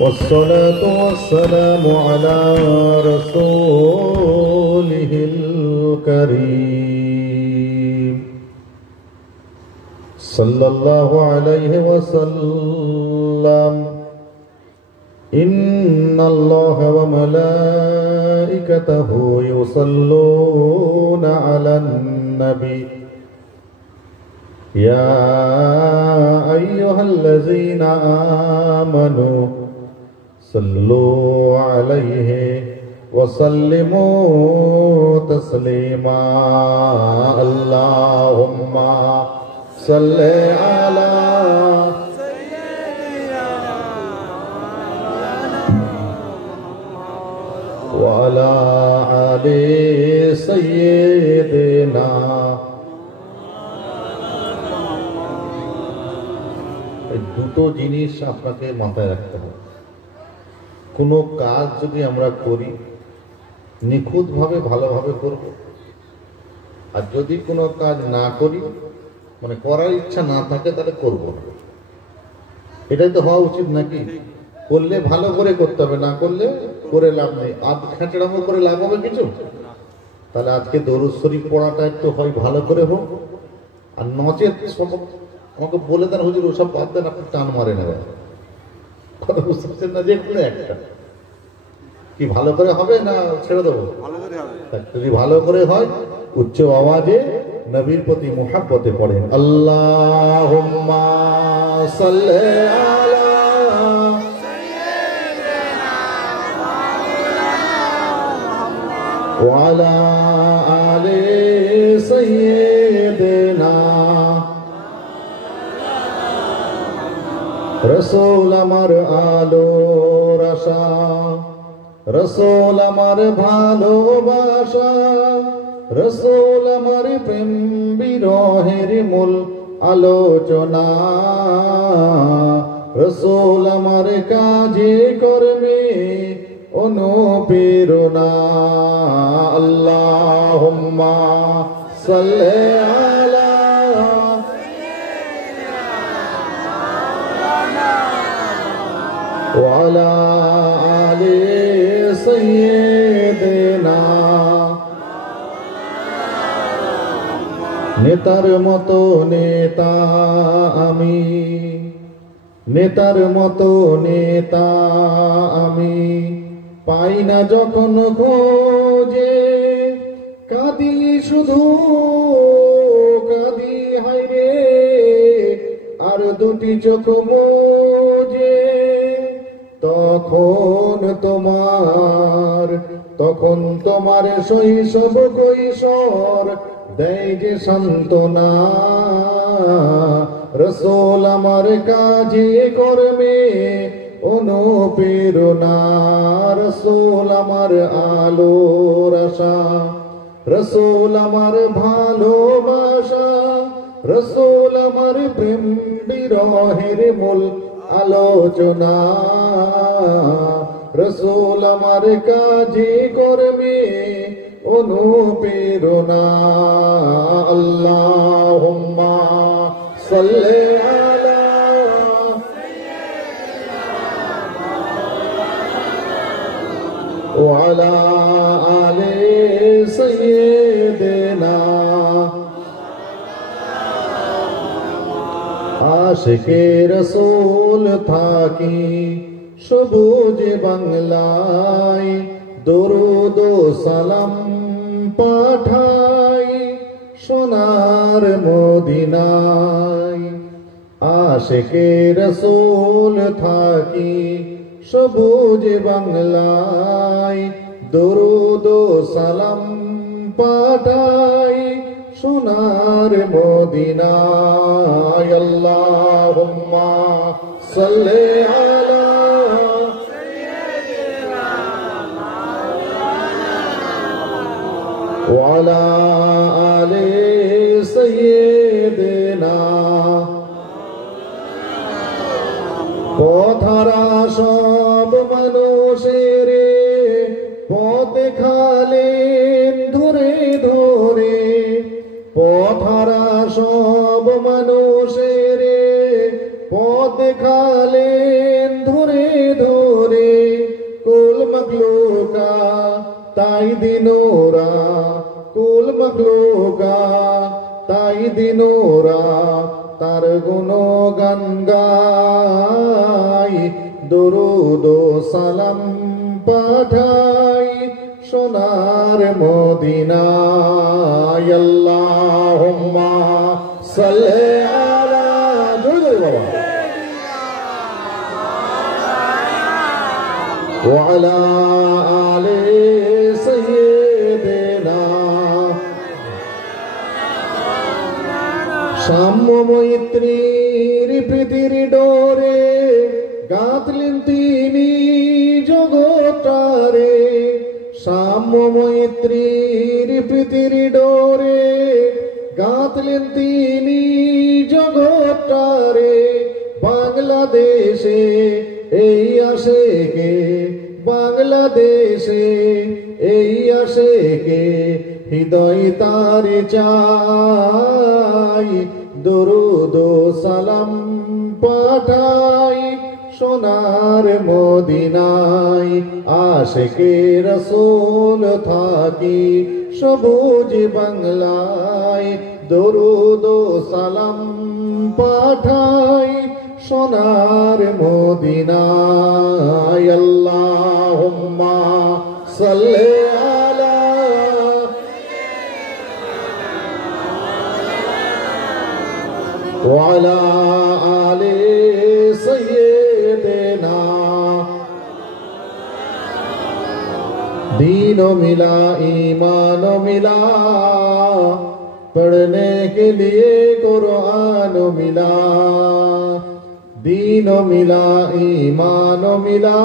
والصلاة والسلام على رسوله الكريم صلى الله عليه وسلم إن الله وملائكته يصلون على النبي يا أيها الذين آمنوا صلوا عليه وسلموا تسليما اللهم صل على سيدنا وعلى آل سيدنا। দুটো জিনিস আপনাকে মাথায় রাখতে হবে। কোনো কাজ যদি আমরা করি নিখুঁতভাবে ভালোভাবে করব, আর যদি কোনো কাজ না করি মানে করার ইচ্ছা না থাকে তাহলে করব না। এটাই তো হওয়া উচিত নাকি? করলে ভালো করে করতে হবে, না করলে করে লাভ নেই। আধ খাঁচড়ামো করে লাভ হবে কিছু? তাহলে আজকে দরুদ শরীফ পড়াটা একটু হয় ভালো করে হোক, আর নচেত আমাকে বলে দেন হুজুর ওসব বাদ দেন, আপনি টান মারে নেবেন। কথা বুঝতে পারছেন না? যে কোনো একটা কি ভালো করে হবে না ছেড়ে দেবো? যদি ভালো করে হয় উচ্চ আওয়াজে নবীর প্রতি মুহাব্বতে পড়েন আল্লাহুম্মা সাল্লি আলা সাইয়্যিদিনা মাওলানা ওয়া আলা আলি সাইয়্যিদিনা। রসুল আমার আলোর আশা, রসুল আমার ভালোবাসা, রসুল আমার প্রেম বিরহের মূল আলোচনা, রসুল আমার কাজে কর্মে অনুপ্রেরণা। আল্লাহুম্মা সাল্লি আলা ওয়ালা আলি সাইয়্যিদিনা। নেতার মতো নেতা আমি, নেতার মতো নেতা আমি পাই না যখন খোঁজে, কাঁদি শুধু কাঁদি হায়রে আর দুটি চোখ মোজে। তখন তোমার শৈশব কৈশোর দেয় যে সান্ত্বনা, রসুল আমার কাজে কর্মে অনুপ্রেরণা, রসুল আমার আলোর আশা, রসুল আমার ভালোবাসা, রসুল আমার প্রেম বিরহের মূল আলোচনা, রসুল আমার কাজে কর্মে অনুপ্রেরণা। আল্লাহুম্মা সাল্লি আলা সাইয়্যিদিনা ওয়া আলা আলি সাইয়্যিদিনা। আশিকে রসুল থাকি সবুজ বাংলায়, দরুদ ও সালাম পাঠাই সোনার মদিনায়। আশিকে রসুল থাকি সবুজ বাংলায়, দরুদ ও সালাম পাঠাই সোনার মদিনায়। আল্লাহুম্মা সাল্লি আলা সাইয়্যিদিনা মাওলানা ওয়া আলা আলি সাইয়্যিদিনা। পথহারা সব মানুষের পথ দেখালেন ধরে ধরে, পথহারা সব মানুষের পথ দেখালেন ধরে ধরে কুল মখলুকা তাই দিনোরা কুল মখলুকা তাই দিনোরা তার গুণগান গাই দরুদ ও সালাম পাঠাই সোনার মদিনায় আল্লাহুম্মা সাল্লি আলা বাবা ওয়া আলা আলি সাইয়্যিদিনা সাম্য মৈত্রীর প্রীতির ডোরে গাঁথলেন তিনি জগৎটারে সাম্য মৈত্রীর প্রীতির ডোরে গাঁথলেন তিনি জগৎটারে বাংলাদেশে এই আশেকে বাংলাদেশে এই আশেকে হৃদয় তার চাই দরুদ ও সালাম পাঠাই সোনার মদিনায় আশিকে রাসূল থাকি সবুজ বাংলায় দরুদ ও সালাম পাঠাই সোনার মদিনায় আল্লাহুম্মা সাল্লি আলা ওয়া আলা আলি सैयदना दीन मिला ईमान मिला पढ़ने के लिए कुरान मिला दीन मिला ईमान मिला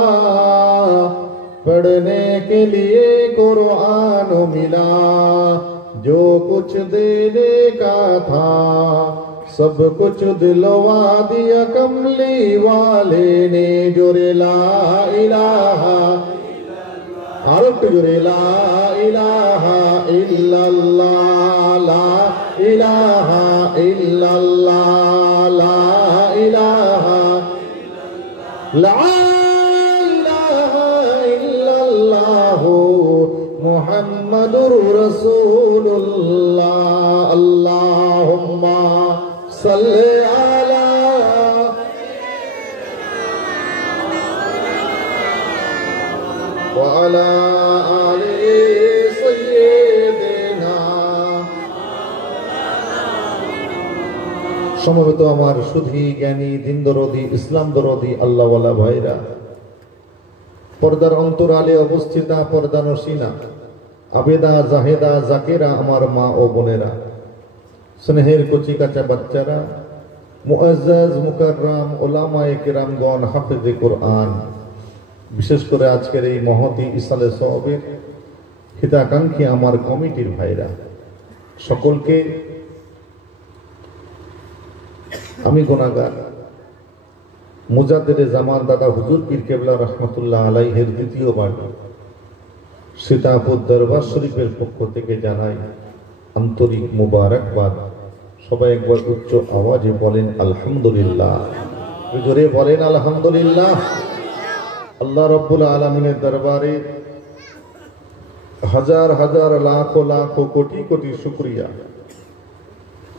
पढ़ने के लिए कुरान मिला जो कुछ देने का था सब कुछ दिलवा दिया कमली वाले ने जोरे ला इलाहा और जोरे ला इलाहा इल्लल्लाह ला इलाहा इल्लल्लाह ला इलाहा ला इलाहा इल्लल्लाह मुहम्मदुर रसूलुल्लाह अल्लाहुम्मा सल्ले आला व आला आले सय्यिदिना সমবেত আমার সুধী জ্ঞানী দিন দরদি ইসলাম দরদি আল্লাহওয়ালা ভাইরা পর্দার অন্তরালে অবস্থিতা পর্দা নসিনা আবেদা জাহেদা জাকেরা আমার মা ও বোনেরা স্নেহের কচি কাঁচা বাচ্চারা মুআজ্জাজ মুকাররাম উলামায়ে কিরামগণ হাফেজে কোরআন বিশেষ করে আজকের এই মহতি ইসালে সওয়াবের হিতাকাঙ্ক্ষী আমার কমিটির ভাইরা সকলকে আমি গুনাহগার মুজাদ্দিদে জামান দাদা হুজুর পীর কেবলা রাহমাতুল্লাহ আলাইহির দ্বিতীয় বাণী সীতাপুর দরবার শরীফের পক্ষ থেকে জানাই আন্তরিক মুবারকবাদ সবাই একবার উচ্চ আওয়াজে বলেন আলহামদুলিল্লাহ জোরে বলেন আলহামদুলিল্লাহ আল্লাহ রাব্বুল আলামিনের দরবারে হাজার হাজার লাখ লাখ কোটি কোটি শুকরিয়া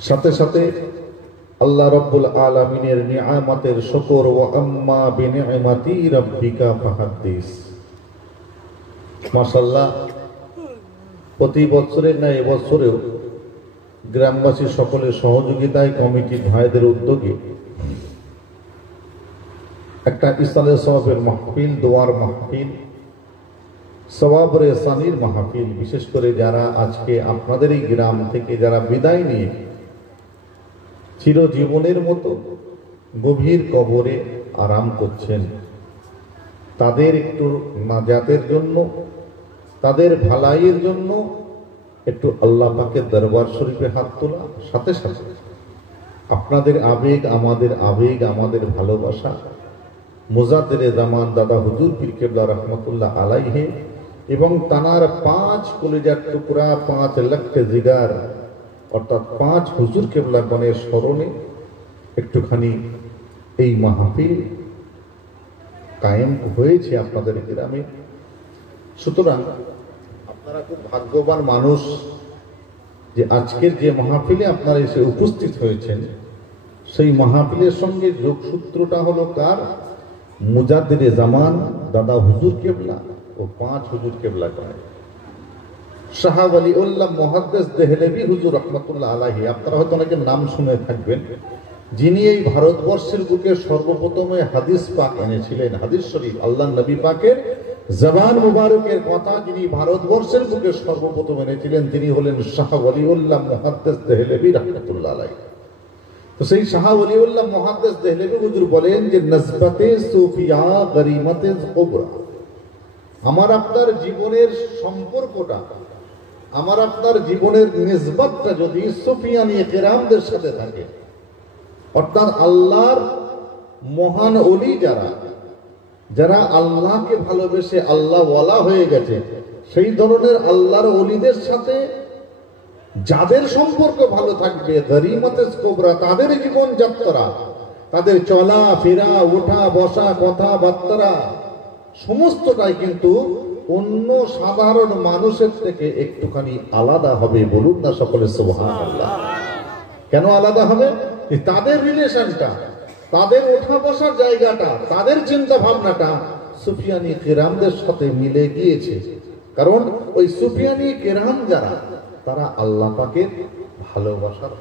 সাথে সাথে আল্লাহ রাব্বুল আলামিনের নিয়ামতের শুকর ওয়া আম্মা বিনিআমাতি রাব্বিকা ফাহাদ্দিস মাশাআল্লাহ প্রতি বছরের না এবছরেও গ্রামবাসী সকলের সহযোগিতায় কমিটির ভাইদের উদ্যোগে একটা ইসালে সওয়াবের মাহফিল দোয়ার মাহফিল সওয়াবের সানির মাহফিল বিশেষ করে যারা আজকে আপনাদের এই গ্রাম থেকে যারা বিদায় নিয়ে চিরজীবনের মতো গভীর কবরে আরাম করছেন তাদের একটু নাজাতের জন্য তাদের ভালাইয়ের জন্য একটু আল্লাহ পাকের দরবার শরীফে হাত তোলা সাথে সাথে আপনাদের আবেগ আমাদের ভালোবাসা মুজাদ্দিদে জামান দাদা হুজুর পীর কেবলা রহমতুল্লাহ আলাইহি এবং তানার 5 কলিজার টুকরা 5 লক্ষ জিগার অর্থাৎ 5 হুজুর কেবলা গণের স্মরণে একটুখানি এই মাহফিল কায়েম হয়েছে আপনাদের গ্রামে। সুতরাং আপনারা খুব ভাগ্যবান মানুষ যে আজকের যে মাহফিলে আপনারা এসে উপস্থিত হয়েছেন, সেই মাহফিলের সঙ্গে যোগসূত্রটা হলো কার? মুজাদ্দিদে জামান দাদা হুজুর কেবলা ও 5 হুজুর কেবলা কয় শাহ ওয়ালিউল্লাহ মুহাদ্দিস দেহলভী হুজুর রাহমাতুল্লাহ আলাইহি। আপনারা হয়তো অনেকের নাম শুনে থাকবেন, যিনি এই ভারতবর্ষের বুকে সর্বপ্রথমে হাদিস পাক এনেছিলেন, হাদিস শরীফ আল্লাহ নবী পাকের জবান মুবারকের কথা যিনি ভারতবর্ষের বুকে সর্বপ্রথম এনেছিলেন, তিনি হলেন শাহ ওয়ালিউল্লাহ মুহাদ্দিস দেহলভী রাহমাতুল্লাহ আলাইহি। তো সেই শাহ ওয়ালিউল্লাহ মুহাদ্দিস দেহলভী হুজুর বলেন যে নসবতে সুফিয়া গরিমতে কুবরা, আমার আপনার জীবনের সম্পর্কটা, আমার আপনার জীবনের নিসবতটা যদি সুফিয়ানি কেরামদের সাথে থাকে, অর্থাৎ আল্লাহর মহান ওলি যারা যারা আল্লাহকে ভালোবেসে আল্লাহ ওয়ালা হয়ে গেছে, সেই ধরনের আল্লাহর ওলিদের সাথে যাদের সম্পর্ক ভালো থাকবে, গরিমতে কুবরা, তাদের জীবন যাত্রা, তাদের চলা ফেরা, ওঠা বসা, কথাবার্তা সমস্তটাই কিন্তু অন্য সাধারণ মানুষের থেকে একটুখানি আলাদা হবে। বলুন না সকলে সুবহানাল্লাহ। কেন আলাদা হবে? তাদের রিলেশনটা, তাদের ওঠা বসার জায়গাটা, তাদের চিন্তা ভাবনাটা সুফিয়ানি কেরামদের সাথে মিলে গিয়েছে। কারণ ওই সুফিয়ানি কেরাম যারা, তারা আল্লাহ পাকের ভালোবাসার,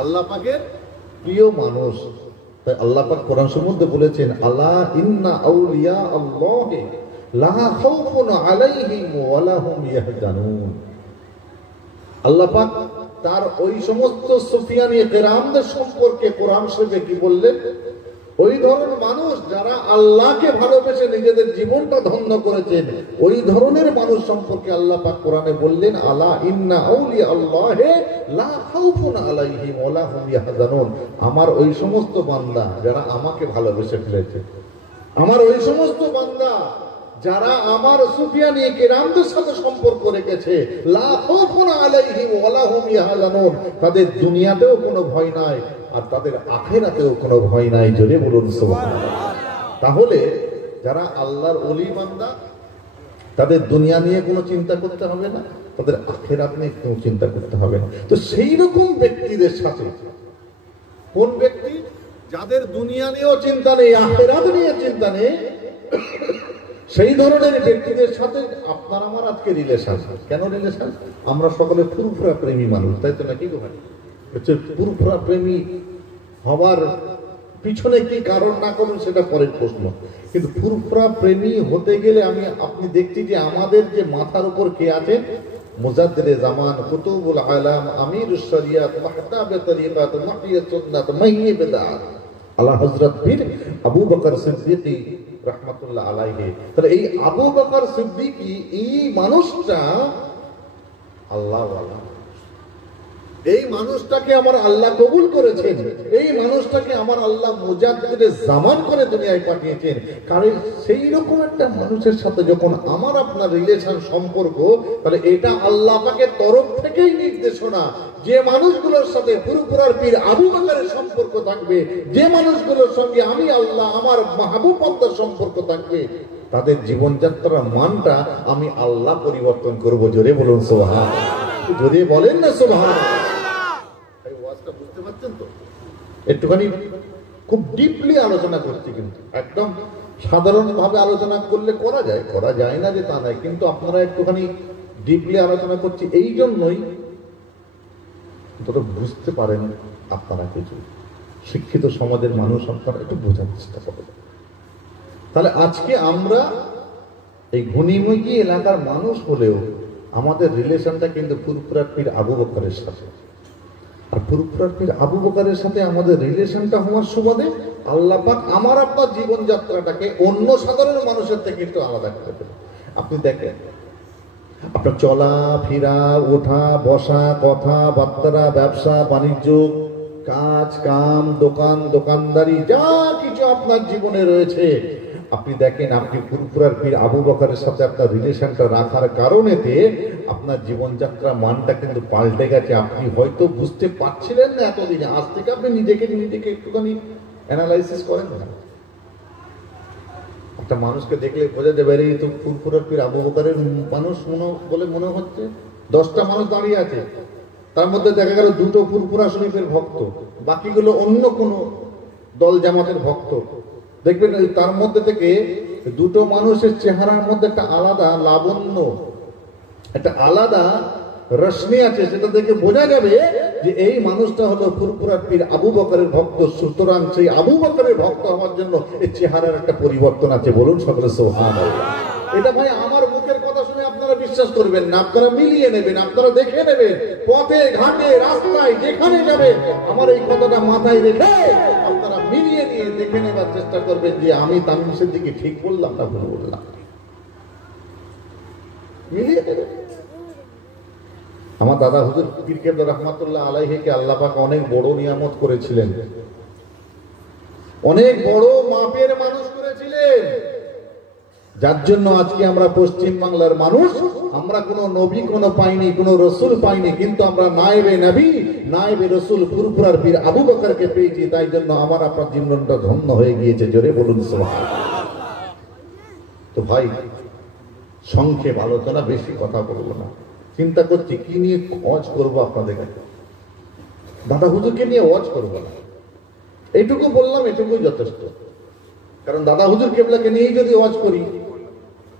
আল্লাহ পাকের প্রিয় মানুষ। তাই আল্লাহ পাক কোরআন শরীফের মধ্যে বলেছেন, আলা ইন্না আউলিয়া আল্লাহি লা খাউফুন আলাইহিম ওয়া লা হুম ইয়াহজানুন। আল্লাহ পাক তার ওই সমস্ত সুফিয়ানি কেরামদের সম্পর্কে কোরআন শরীফে কি বললেন? ওই ধরনের মানুষ যারা আল্লাহকে ভালোবেসে নিজেদের জীবনটা ধন্য করেছেন, ওই ধরনের মানুষ সম্পর্কে আল্লাহ পাক কোরআনে বললেন, আলা ইন্না আউলিয়া আল্লাহি লা খাউফুন আলাইহিম ওয়া লা হুম ইয়াহজানুন। আমার ওই সমস্ত বান্দা যারা আমাকে ভালোবেসে ফেলেছে, আমার ওই সমস্ত বান্দা যারা আমার সুফিয়ানি কেরামদের সাথে সম্পর্ক রেখেছে, লা খাউফুন আলাইহিম ওয়া লা হুম ইয়াহজানুন, তাদের দুনিয়াতেও কোনো ভয় নাই আর তাদের আখিরাতেও কোনো ভয় নাই। জোরে বলুন সুবহানাল্লাহ। তাহলে যারা আল্লাহর ওলি বান্দা, তাদের দুনিয়া নিয়ে কোনো চিন্তা করতে হবে না, তাদের আখিরাত নিয়ে কোনো চিন্তা করতে হবে না। তো সেই রকম ব্যক্তিদের সাথে, কোন ব্যক্তি? যাদের দুনিয়া নিয়েও চিন্তা নেই, আখিরাত নিয়ে চিন্তা নেই, সেই ধরনের ব্যক্তিদের সাথে আপনার আমার আজকে রিলেশন। কেন রিলেশন? আমরা সকলে ফুরফুরা প্রেমী মানুষ, তাই তো নাকি গো ভাই? হচ্ছে ফুরফুরা প্রেমী হবার পিছনে কি কারণ না করুন সেটা পরের প্রশ্ন, কিন্তু ফুরফুরা প্রেমী হতে গেলে আপনি দেখছি যে আমাদের যে মাথার উপর কে আছেন? মুজাদ্দিদে জামান, কুতুবুল আলাম, আমিরুশ শরিয়াত, মাহতাবে তরিকাত, মাহিয়ে সুন্নাত, মাহিয়ে বিদআত, আলা হযরত পীর আবু বকর সিদ্দিকী রাহমাতুল্লাহ আলাইহি। তাহলে এই আবু বকর সিদ্দিকী, এই মানুষটা আল্লাহ ওয়ালা, এই মানুষটাকে আমার আল্লাহ কবুল করেছেন, এই মানুষটাকে আমার আল্লাহ মুজাদ্দিদে জামান করে দুনিয়ায় পাঠিয়েছেন। কারণ সেই রকম একটা মানুষের সাথে যখন আমার আপনার রিলেশন সম্পর্ক, তাহলে এটা আল্লাহ পাকের তরফ থেকেই নির্দেশনা। যে মানুষগুলোর সাথে ফুরফুরার পীর আবু বকরের সম্পর্ক থাকবে, যে মানুষগুলোর সঙ্গে আমি আল্লাহ আমার মাহবুব বান্দার সম্পর্ক থাকবে, তাদের জীবনযাত্রার মানটা আমি আল্লাহ পরিবর্তন করব। জোরে বলুন সুবহানাল্লাহ। জোরে বলেন না সুবহানাল্লাহ। বুঝতে পারছেন তো? একটুখানি খুব ডিপলি আলোচনা করছি, কিন্তু একদম সাধারণ ভাবে আলোচনা করলে করা যায় না যে তা নাই, কিন্তু আপনারা একটুখানি ডিপলি আলোচনা করছি এই জন্যই বুঝতে পারেন আপনারা কিছু শিক্ষিত সমাজের মানুষ, আপনারা একটু বোঝার চেষ্টা করেন। তাহলে আজকে আমরা এই ঘনিমুখী এলাকার মানুষ হলেও আমাদের রিলেশনটা কিন্তু ফুরফুরার পীর আবু বকরের সাথে। আর ফুরফুরার পীর আবু বকরের সাথে আমাদের রিলেশনটা হওয়ার সুবাদে আল্লাহ পাক আমার আপনার জীবনযাত্রাটাকে অন্য সাধারণ মানুষের থেকে একটু আলাদা করে দেবে। আপনি দেখেন, আপনার চলা ফেরা, ওঠা বসা, কথাবার্তা, ব্যবসা বাণিজ্য, কাজ কাম, দোকান দোকানদারি, যা কিছু আপনার জীবনে রয়েছে, আপনি দেখেন আপনি ফুরফুরার পীর আবু বকরের সাথে আপনার রিলেশনটা রাখার কারণেতে আপনার জীবনযাত্রা মানটা কিন্তু পাল্টে গেছে। আপনি হয়তো বুঝতে পারছিলেন না এতদিনে, আজ থেকে আপনি নিজেকে একটুখানি অ্যানালাইসিস করেন না? একটা মানুষকে দেখলে বোঝা যাবে এই তো ফুরফুরার পীর আবু বকরের মানুষ বলে মনে হচ্ছে। 10টা মানুষ দাঁড়িয়ে আছে, তার মধ্যে দেখা গেল 2টো ফুরফুরা শরীফের ভক্ত, বাকিগুলো অন্য কোনো দল জামাতের ভক্ত। দেখবেন তার মধ্যে থেকে 2টো মানুষের চেহারার মধ্যে একটা আলাদা লাবণ্য, একটা আলাদা রশ্মি আছে, সেটা দেখে বোঝা যাবে যে এই মানুষটা হলো ফুরফুরার পীর আবু বকরের ভক্ত। সুতরাং সেই আবু বকরের ভক্ত হওয়ার জন্য এই চেহারার একটা পরিবর্তন আছে। বলুন সকলে সুবহানাল্লাহ। এটা ভাই আমার মুখের কথা শুনে আপনারা বিশ্বাস করবেন না, আপনারা মিলিয়ে নেবেন, আপনারা দেখে নেবেন, পথে ঘাটে রাস্তায় যেখানে যাবেন আমার এই কথাটা মাথায় রেখে আপনারা মিলিয়ে নিয়ে দেখে নেবার চেষ্টা করবেন যে আমি তামিম সিদ্দিকী ঠিক বললাম না ভুল বললাম। মিলিয়ে নেবেন। আমার দাদা হুজুর পীর কেবলা রহমাতুল্লাহ আলাইহিকে আল্লাহ পাক অনেক বড় নিয়ামত করেছিলেন, অনেক বড় মাপের মানুষ করেছিলেন, যার জন্য আজকে আমরা পশ্চিম বাংলার মানুষ, আমরা কোনো নবী কোনো পাইনি, কোনো রসুল পাইনি, কিন্তু আমরা নায়েবে নবী নায়েবে রসুল ফুরফুরার পীর আবু বকরকে পেয়েছি। তাই জন্য আমার আপনার জীবনটা ধন্য হয়ে গিয়েছে। জোরে বলুন সুবহানাল্লাহ। তো ভাই সংক্ষেপ আলোচনা, বেশি কথা বলবো না। চিন্তা করছি কি নিয়ে ওয়াজ করবো আপনাদের কাছে। দাদা হুজুরকে নিয়ে ওয়াজ করবো না, এইটুকু বললাম, এটুকুই যথেষ্ট। কারণ দাদা হুজুর কেবলাকে নিয়েই যদি ওয়াজ করি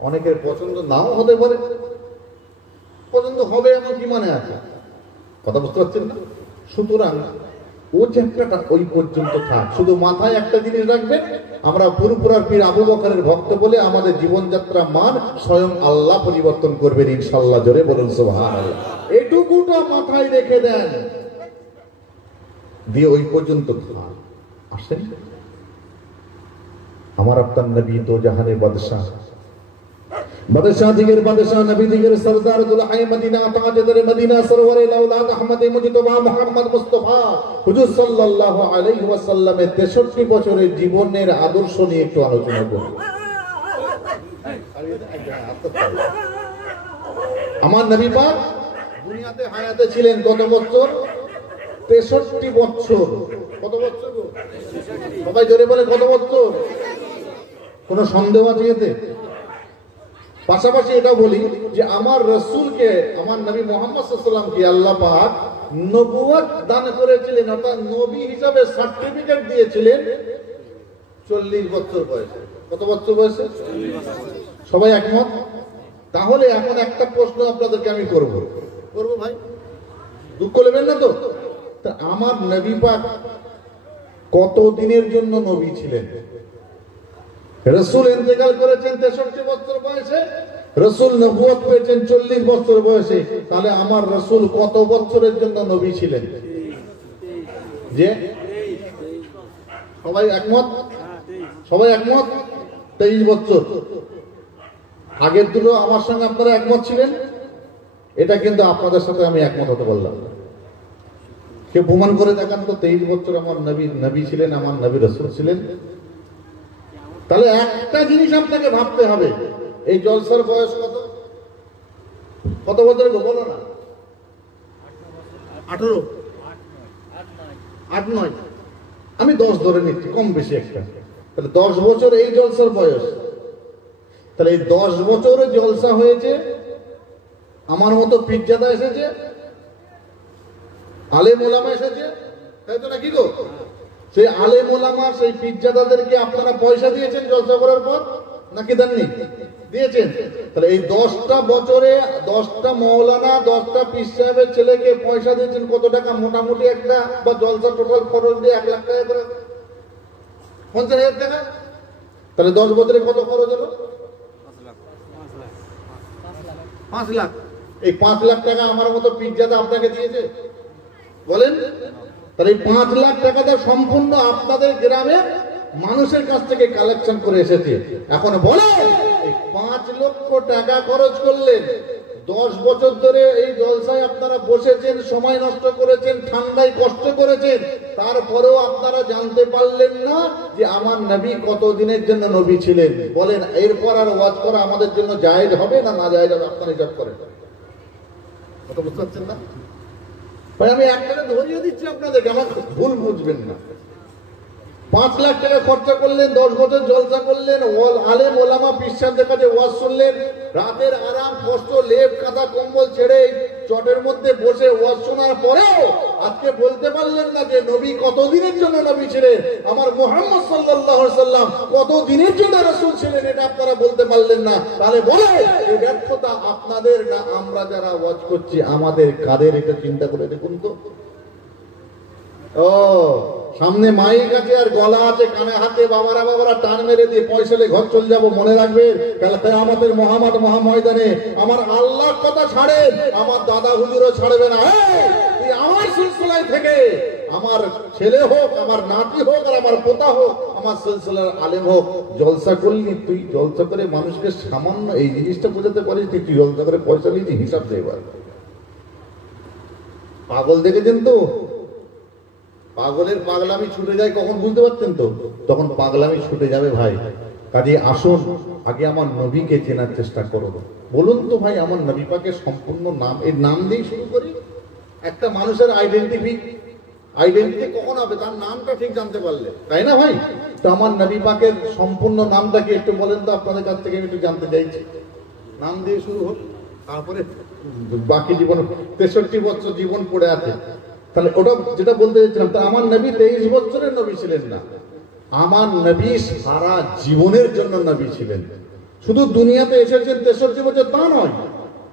অনেকের পছন্দ নাও হতে পারে, পছন্দ হবে এমন কি মানে আছে? কথা বুঝতে পারছেন না? সুতরাং ও চ্যাপ্টারটা ওই পর্যন্ত থাক। শুধু মাথায় একটা জিনিস রাখবেন, আমরা ফুরফুরার পীর আবু বকরের ভক্ত বলে আমাদের জীবনযাত্রা মান স্বয়ং আল্লাহ পরিবর্তন করবেন ইনশাআল্লাহ। জোরে বলুন সুবহানাল্লাহ। এটুকুটা মাথায় রেখে দেন, দিয়ে ওই পর্যন্ত থাক। আসেন, আমার আপনার নবী তো জাহানে বাদশাহ, বাদশাহ দিগের বাদশাহ, নবী দিগের সরদার, দুলহায়ে মদিনা, তাজদারে মদিনা, সরওয়ারে লাউলাদ আহমদে মুজতবা মুহাম্মদ মুস্তাফা হুজুর সাল্লাল্লাহু আলাইহি ওয়াসাল্লামের 63 বছরের জীবনের আদর্শ নিয়ে একটু আলোচনা করব। আমার নবী পাক দুনিয়াতে হায়াতে ছিলেন কত বছর? 63 বছর। কত বছর? সবাই জোরে বলে কত বছর? কোনো সন্দেহ আছে এতে? পাশাপাশি এটা বলি যে আমার রাসূলকে, আমার নবী মুহাম্মদ সাল্লাল্লাহু আলাইহি ওয়াসাল্লামকে আল্লাহ পাক নবুয়ত দান করেছিলেন, অর্থাৎ নবী হিসাবে সার্টিফিকেট দিয়েছিলেন 40 বছর বয়সে। কত বছর বয়সে? সবাই একমত? তাহলে এখন একটা প্রশ্ন আপনাদেরকে আমি করব ভাই, দুঃখ নেবেন না তো? আমার নবী পাক কত দিনের জন্য নবী ছিলেন? রাসূল ইন্তেকাল করেছেন 63 বছর বয়সে, রাসূল নবুয়ত পেয়েছেন 40 বছর বয়সে। তাহলে আমার রাসূল কত বছরের জন্য নবী ছিলেন? যে সবাই একমত? সবাই একমত? 23 বছর। আগের দুটো আমার সঙ্গে আপনারা একমত ছিলেন, এটা কিন্তু আপনাদের সাথে আমি একমত হতে বললাম। কেউ প্রমাণ করে দেখান তো 23 বছর আমার নবী ছিলেন, আমার নবী রাসূল ছিলেন। তাহলে একটা জিনিস আপনাকে ভাবতে হবে, এই জলসার বয়স কত? কত বছর বলো না? 18, 8, 9, আমি 10 ধরে নিচ্ছি, কম বেশি একটা। তাহলে 10 বছর এই জলসার বয়স। তাহলে এই 10 বছরে জলসা হয়েছে, আমার মতো পীরজাদা এসেছে, আলেম ওলামা এসেছে, তাই তো নাকি গো? সেই আলেম ওলামা, সেই পীরজাদাদেরকে আপনারা পয়সা দিয়েছেন জলসা করার পর, নাকি দেননি? দিয়েছেন। তাহলে এই 10টা বছরে 10টা মৌলানা, 10টা পীর সাহেবের ছেলেকে পয়সা দিয়েছেন কত টাকা? মোটামুটি একটা বা জলসা টোটাল খরচ দিয়ে 1 লাখ টাকা করে, 50,000 টাকা। তাহলে 10 বছরে কত খরচ হলো? 5 লাখ। এই 5 লাখ টাকা আমার মতো পীরজাদা আপনাকে দিয়েছে? বলেন। তাহলে এই 5 লাখ টাকাটা সম্পূর্ণ আপনাদের গ্রামে মানুষের কাছ থেকে কালেকশন করে এসেছে। এখন বলে 5 লক্ষ টাকা খরচ করলেন, 10 বছর ধরে এই জলসায় আপনারা বসেছেন, সময় নষ্ট করেছেন, ঠান্ডায় কষ্ট করেছেন, তারপরেও আপনারা জানতে পারলেন না যে আমার নবী কত দিনের জন্য নবী ছিলেন। বলেন এরপর আর ওয়াজ করা আমাদের জন্য জায়েজ হবে না না জায়েজ হবে? আপনারা হিসাব করেন। কথা বুঝতে পারছেন না ভাই? আমি একটা ধরিয়ে দিচ্ছি আপনাদেরকে, আমার ভুল বুঝবেন না। 5 লাখ টাকা খরচা করলেন, 10 বছর জলসা করলেন, আলেম ওলামা পিসাবদের কাছে ওয়াজ শুনলেন, রাতের আরাম কষ্ট লেপ কাঁথা কম্বল ছেড়ে চটের মধ্যে বসে ওয়াজ শোনার পরেও আজকে বলতে পারলেন না যে নবী কতদিনের জন্য নবী ছিলেন, আমার মুহাম্মদ সাল্লাল্লাহু আলাইহি সাল্লাম কতদিনের জন্য রাসূল ছিলেন, এটা আপনারা বলতে পারলেন না। তাহলে বলে এই ব্যর্থতা আপনাদের না আমরা যারা ওয়াজ করছি আমাদের কাদের, এটা চিন্তা করে দেখুন তো। ও সামনে মাইক আছে আর গলা আছে, কানে হাতে বাবারা টান মেরে দিয়ে পয়সালে ঘর চলে যাবো, মনে রাখবে কাল আমাদের মহামাঠ মহাময়দানে আমার আল্লাহর কথা ছাড়েন, আমার দাদা হুজুরও ছাড়বে না। তুই আমার সিলসিলায় থেকে আমার ছেলে হোক, আমার নাতি হোক, আর আমার পোতা হোক, আমার সিলসিলার আলেম হোক, জলসা করলি, তুই জলসা করে মানুষকে সামান্য এই জিনিসটা বোঝাতে পারিস, তুই জলসা করে পয়সা নিয়েছি, হিসাব দেবার পাগল দেখেছেন তো? পাগলের পাগলামি ছুটে যায় কখন বুঝতে পারছেন তো? তখন পাগলামি ছুটে যাবে ভাই। কাজে আসুন আগে আমার নবীকে চেনার চেষ্টা করো। বলুন তো ভাই, আমার নবী পাকের সম্পূর্ণ নাম, এই নাম দিয়েই শুরু করি। একটা মানুষের আইডেন্টিটি কখন হবে? তার নামটা ঠিক জানতে পারলে, তাই না ভাই? তো আমার নবী পাকের সম্পূর্ণ নামটা কি একটু বলেন তো, আপনাদের কাছ থেকে আমি একটু জানতে চাইছি। নাম দিয়ে শুরু হোক, তারপরে বাকি জীবন 63 বছর জীবন পড়ে আছে। তাহলে ওটা যেটা বলতে চাইছিলাম, তা আমার নবী 23 বছরের নবী ছিলেন না, আমার নবী সারা জীবনের জন্য নবী ছিলেন। শুধু দুনিয়াতে এসেছেন 63 বছর তা নয়,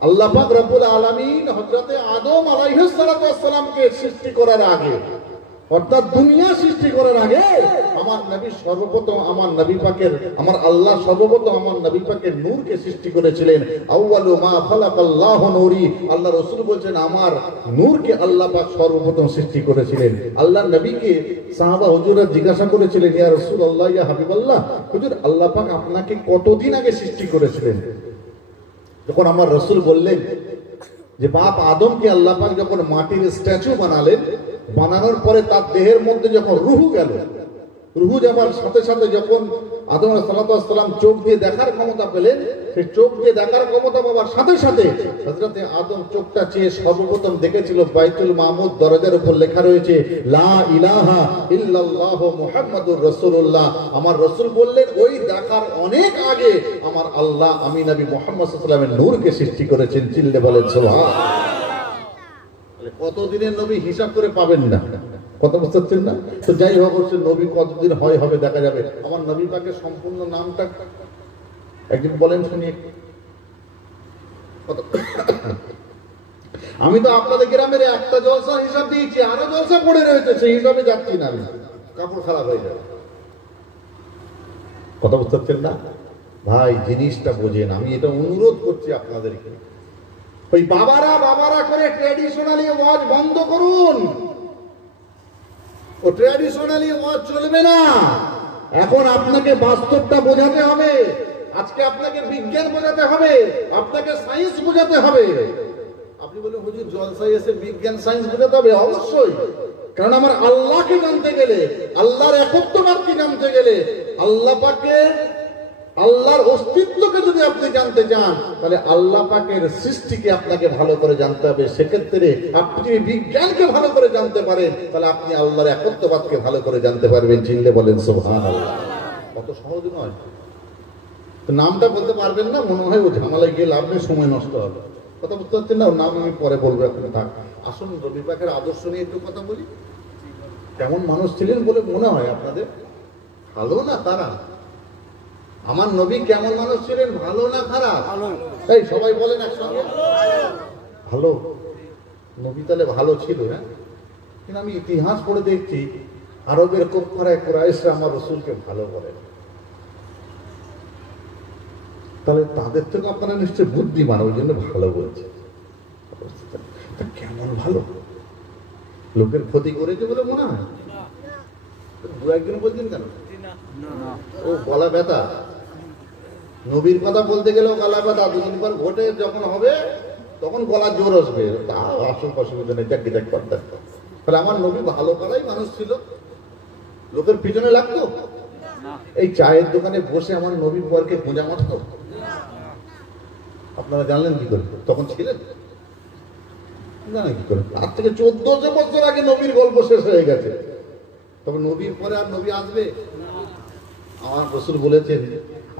আল্লাহ পাক রব্বুল আলামিন হযরতে আদম আলাইহিস সালাতু ওয়াস সালামকে সৃষ্টি করার আগে, অর্থাৎ দুনিয়া সৃষ্টি করার আগে আমার নবী সর্বপ্রথম, আমার নবী পাকের, আমার আল্লাহ সর্বপ্রথম আমার নবী পাকের নূরকে সৃষ্টি করেছিলেন। আউয়ালু মা খালাকাল্লাহু নূরি, আল্লাহ রাসূল বলেন আমার নূরকে আল্লাহ পাক সর্বপ্রথম সৃষ্টি করেছিলেন। আল্লাহ নবীকে সাহাবা হুজুররা জিজ্ঞাসা করেছিলেন, ইয়া রাসূলুল্লাহ, ইয়া হাবিবাল্লাহ, হুজুর আল্লাহ পাক আপনাকে কতদিন আগে সৃষ্টি করেছিলেন? যখন আমার রাসূল বললেন যে বাপ আদমকে আল্লাহ পাক যখন মাটির স্ট্যাচু বানালেন, বানানোর পরে তার দেহের মধ্যে যখন রুহু গেল, রুহু যাবার সাথে সাথে যখন আদম আলাইহিস সালাম চোখ দিয়ে দেখার ক্ষমতা পেলেন, সেই চোখ দিয়ে দেখার ক্ষমতা পাওয়ার সাথে সাথে হযরতে আদম চোখটা চেয়ে সর্বপ্রথম দেখেছিল বাইতুল মামুর দরজার উপর লেখা রয়েছে লা ইলাহা ইল্লাল্লাহ মুহাম্মাদুর রাসূলুল্লাহ। আমার রাসূল বললেন ওই দেখার অনেক আগে আমার আল্লাহ আমি নবী মুহাম্মদ সাল্লাল্লাহু আলাইহি ওয়াসাল্লামের নূরকে সৃষ্টি করেছেন। চিল্লে বলেন সুবহানাল্লাহ। কতদিনের নবী হিসাব করে পাবেন না, কথা বুঝতে পারছেন না? তো যাই হোক, হচ্ছে নবী কতদিন হয় হবে দেখা যাবে। আমার নবী পাকের সম্পূর্ণ নামটা একদিন বলেন শুনি। আমি তো আপনাদের গ্রামের একটা জলসা হিসাব দিয়েছি, আরো জলসা পড়ে রয়েছে, সেই হিসাবে যাচ্ছি না, আমি কাপড় খারাপ হয়ে যাবে। কথা বুঝতে পারছেন না ভাই? জিনিসটা বোঝেন, আমি এটা অনুরোধ করছি আপনাদেরকে। ওই বাবারা করে ট্র্যাডিশনালি ওয়াজ বন্ধ করুন, ও ট্র্যাডিশনালি ওয়াজ চলবে না। এখন আপনাকে বাস্তবটা বোঝাতে হবে, আজকে আপনাকে বিজ্ঞান বোঝাতে হবে, আপনাকে সায়েন্স বোঝাতে হবে। আপনি বলেন হুজুর জলসায় এসে বিজ্ঞান সায়েন্স বোঝাতে হবে? অবশ্যই, কারণ আমার আল্লাহকে জানতে গেলে, আল্লাহর একত্ববাদকে জানতে গেলে, আল্লাহ পাকের আল্লাহর অস্তিত্বকে যদি আপনি জানতে চান, তাহলে আল্লাহ পাকের সৃষ্টিকে আপনাকে ভালো করে জানতে হবে। সেক্ষেত্রে আপনি যদি বিজ্ঞানকে ভালো করে জানতে পারেন, তাহলে আপনি আল্লাহর একত্ববাদকে ভালো করে জানতে পারবেন। চিনলে বলেন সুবহানাল্লাহ। কত সহজ নয়। তো নামটা বলতে পারবেন না, মনে হয় ও ঝামেলায় গিয়ে লাভ নেই, সময় নষ্ট হবে। কথা বুঝতে পারছেন না? ওর নাম আমি পরে বলবো, এখন থাক। আসুন নবী পাকের আদর্শ নিয়ে একটু কথা বলি। কেমন মানুষ ছিলেন বলে মনে হয় আপনাদের? ভালো না তারা? আমার নবী কেমন মানুষ ছিলেন, ভালো না খারাপ? এই সবাই বলেন একসঙ্গে, ভালো। নবী তাহলে ভালো ছিল, হ্যাঁ। কিন্তু আমি ইতিহাস পড়ে দেখছি আরবের কুফারে কুরাইশরা আমার রাসূলকে ভালো বলে। তাহলে তাদের থেকে আপনারা নিশ্চয় বুদ্ধিমান, ওই জন্য ভালো বলছে। কেমন ভালো? লোকের ক্ষতি করেছে বলে মনে হয়? দু একজন বলছেন কেন? ও গলা ব্যথা, নবীর কথা বলতে গেলেও গলা ব্যথা। দুদিন পর ভোটে যখন হবে তখন গলা জোর আসবে, তা আসল অসুবিধা নেই, চাকরি চাক করতেন। তাহলে আমার নবী ভালো করাই মানুষ ছিল, লোকের পিছনে লাগতো। এই চায়ের দোকানে বসে আমার নবীর পরকে খোঁজা মারত। আপনারা জানলেন কি করে? তখন ছিলেন জানেন কি করে? আজ থেকে 1400 বছর আগে নবীর গল্প শেষ হয়ে গেছে। তবে নবীর পরে আর নবী আসবে? আমার রাসূল বলেছেন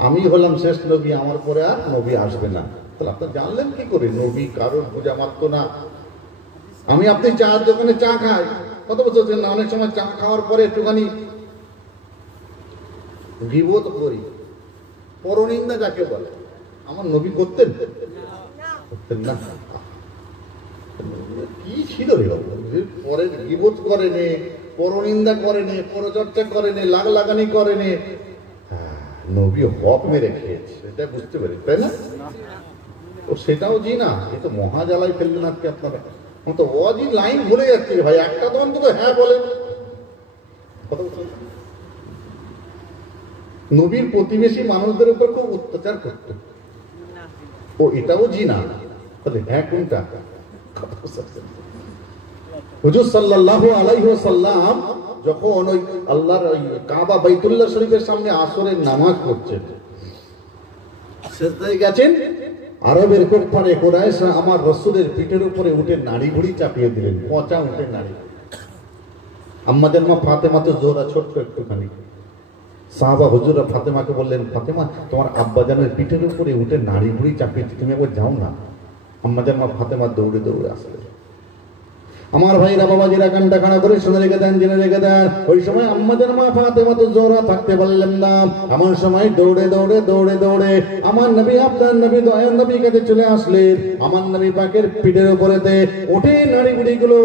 আমি হলাম শেষ নবী, আমার পরে আর নবী আসবে না। তাহলে আপনি জানলেন কি করে? নবী কারোর পূজা মাত্র না। আমি আপনি চার দোকানে চা খাই, কত বছর না, অনেক সময় চা খাওয়ার পরে একটুখানি গীবত করি, পরনিন্দা যাকে বলে। আমার নবী করতেন? করতেন না। কি ছিল রে বাবু? পরে গীবত করেনি, পরনিন্দা করেনি, পরচর্চা করেনি, লাগালাগানি করেনি। নবী হক মেরে খেয়েছে, এটা বুঝতে পারি, তাই না? ও সেটাও জি না, এ তো মহাজালায় ফেললেন আজকে আপনারা। তো অজি লাইন ভুলে যাচ্ছে ভাই, একটা তো অন্তত হ্যাঁ বলেন। নবীর প্রতিবেশী মানুষদের উপর খুব অত্যাচার করত, ও এটাও জি না, তাহলে হ্যাঁ কোনটা? হুজুর সাল্লাল্লাহু আলাইহি ওয়াসাল্লাম যখন ওই আল্লাহর ওই কাবা বাইতুল্লাহ শরীফের সামনে আসরের নামাজ পড়ছেন, সিজদায় গেছেন, আরবের কোফারে কুরাইশরা আমার রাসূলের পিঠের উপরে উঠে নাড়ি ভুড়ি চাপিয়ে দিলেন, পচা উঠে নাড়ি। আম্মাদের মা ফাতেমা তো জোহরা ছোট্ট একটুখানি, সাহাবা হুজুররা ফাতেমাকে বললেন, ফাতেমা তোমার আব্বাজানের পিঠের উপরে উঠে নাড়ি ভুড়ি চাপিয়েছে, তুমি একবার যাও না। আম্মাদের মা ফাতেমা দৌড়ে দৌড়ে আসলেন। আমার ভাইরা বাবাজিরা কান্ডা কানা করে শুনে রেখে দেন, জেনে রেখে দেন, ওই সময় আম্মাদের মা ফাতেমা তো জোহরা থাকতে পারলেন না। এমন সময় দৌড়ে দৌড়ে দৌড়ে দৌড়ে আমার নবী, আপনার নবী, দয়ার নবী কাছে চলে আসলেন। আমার নবী পাকের পিঠের উপরেতে উঠে নাড়ি বুড়িগুলো